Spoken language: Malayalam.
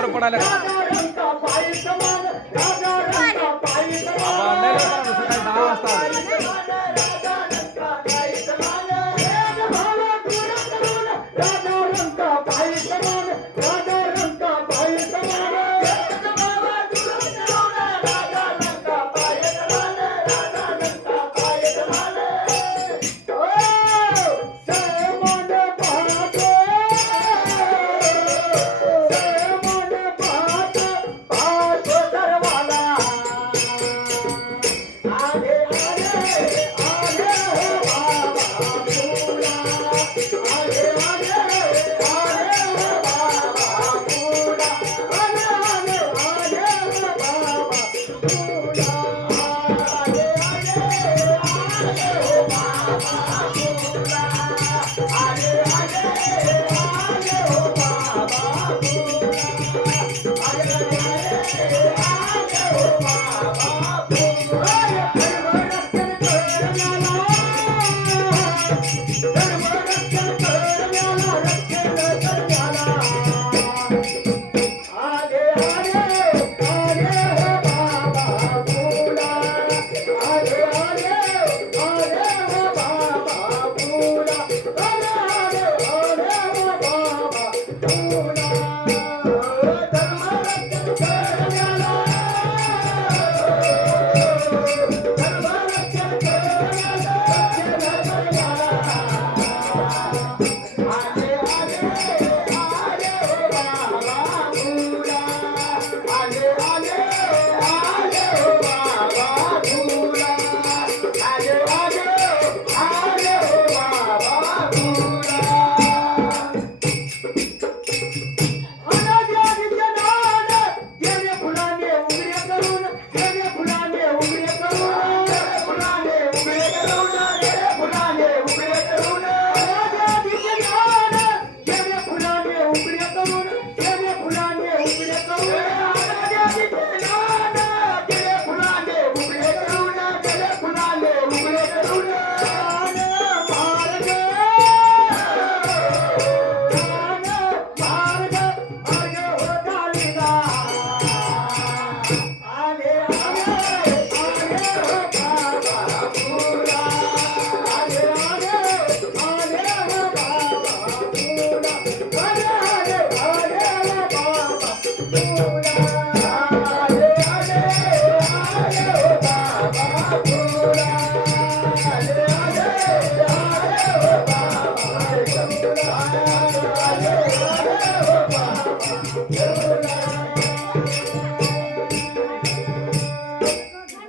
పురపడాలి పాయసమాన